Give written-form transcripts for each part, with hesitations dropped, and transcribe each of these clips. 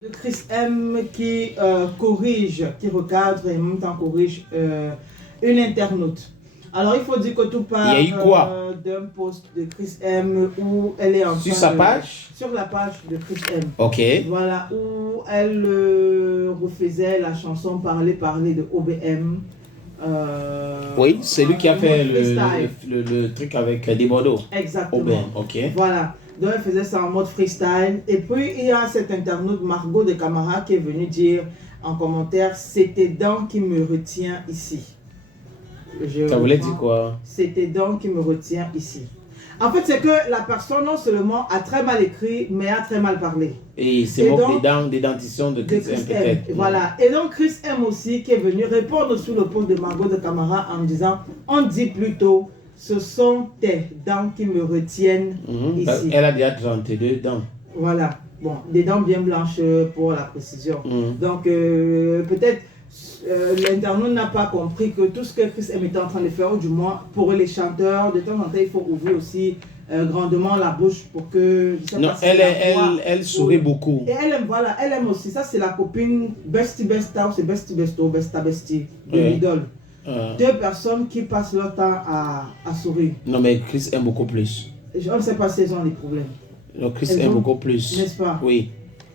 De Chris M qui corrige, qui recadre et en même temps corrige une internaute. Alors il faut dire que tout part d'un post de Chris M où elle est en sur sa page, sur la page de Chris M. Ok. Voilà, où elle refaisait la chanson Parler de OBM. Oui, c'est lui qui a fait le truc avec des Bordeaux. Exactement. OBM, ok. Voilà. Donc elle faisait ça en mode freestyle. Et puis il y a cette internaute Margot de Camara qui est venue dire en commentaire: c'était Dan qui me retient ici. Ça voulait dire quoi? C'était Dan qui me retient ici. En fait, c'est que la personne non seulement a très mal écrit, mais a très mal parlé. Et c'est moque des dentitions de Chris M peut-être. Voilà. Et donc Chris M aussi qui est venu répondre sous le post de Margot de Camara en disant: on dit plutôt ce sont tes dents qui me retiennent ici. Elle a déjà 32 dents. Voilà. Bon, des dents bien blanches pour la précision. Donc, peut-être l'internaute n'a pas compris que tout ce que Chris M était en train de faire, ou du moins pour les chanteurs, de temps en temps, il faut ouvrir aussi grandement la bouche pour que... Non, elle sourit beaucoup. Et elle aime, voilà, elle aime aussi. Ça, c'est la copine Bestie Besta, ou c'est Bestie Besto, Besta Bestie, de l'idole. Deux personnes qui passent leur temps à sourire. Non, mais Chris aime beaucoup plus. Je ne sais pas si elles ont des problèmes. Non, Chris aime beaucoup plus. N'est-ce pas? Oui.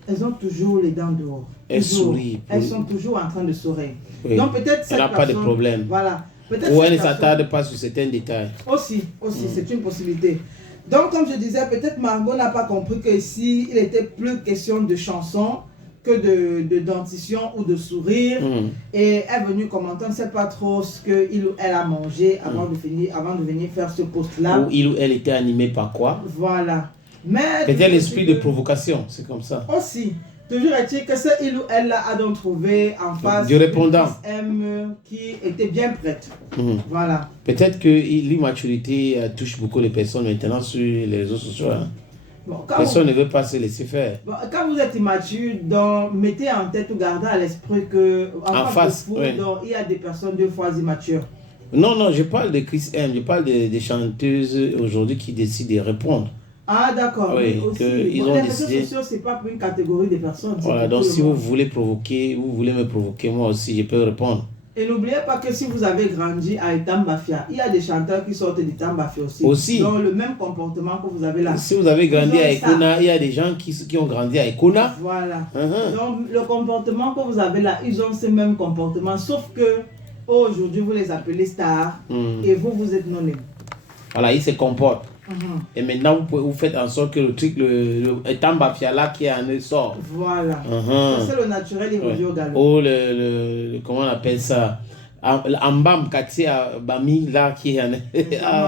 Elles ont toujours les dents dehors. Elles sourient. Elles sont toujours en train de sourire. Oui. Donc peut-être elle n'a pas de problème. Voilà. Ou elle ne s'attarde pas sur certains détails. Aussi, c'est une possibilité. Donc comme je disais, peut-être Margot n'a pas compris que ici, il était plus question de chanson que de dentition ou de sourire. Et elle est venue commenter, on ne sait pas trop ce qu'il ou elle a mangé avant de venir faire ce post-là. Ou il ou elle était animé par quoi? Voilà. Peut-être l'esprit de provocation, c'est comme ça. Aussi. Toujours est-il que ce il ou elle a donc trouvé en face du répondant M qui était bien prête. Voilà. Peut-être que l'immaturité touche beaucoup les personnes maintenant sur les réseaux sociaux. Hein. Bon, personne ne veut pas se laisser faire. Bon, quand vous êtes immature, donc mettez en tête ou gardez à l'esprit que en face, donc, il y a des personnes deux fois immatures. Non, non, je parle de Chris M, je parle des chanteuses aujourd'hui qui décident de répondre. Ah d'accord, oui, aussi. Ils ont les réseaux sociaux, c'est pas pour une catégorie de personnes. Voilà, donc si vous voulez provoquer, vous voulez me provoquer, moi aussi, je peux répondre. Et n'oubliez pas que si vous avez grandi à Itambafia, il y a des chanteurs qui sortent d'Itambafia aussi. Donc le même comportement que vous avez là. Si vous avez grandi à Ekona, il y a des gens qui ont grandi à Ekona. Voilà. Donc le comportement que vous avez là, ils ont ce même comportement, sauf que aujourd'hui vous les appelez stars et vous êtes non-nés. Voilà, ils se comportent. Et maintenant, vous faites en sorte que le truc, le Itambafia là qui est en sort. Voilà. C'est le naturel, il revient au galop. Oh, comment on appelle ça? Ambam Katia Bami là qui est en.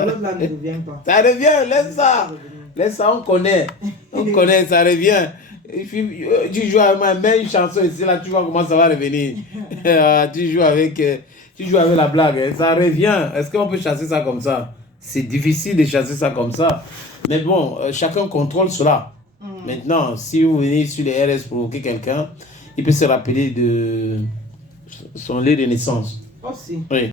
L'autre là ne revient pas. Ça revient, laisse ça. Laisse ça, on connaît. On connaît, ça revient. Tu joues avec ma même chanson ici, là, tu vois comment ça va revenir. Tu joues avec la blague, hein. Ça revient. Est-ce qu'on peut chasser ça comme ça? C'est difficile de chasser ça comme ça. Mais bon, chacun contrôle cela. Maintenant, si vous venez sur les RS pour provoquer quelqu'un, il peut se rappeler de son lieu de naissance. Aussi. Oui.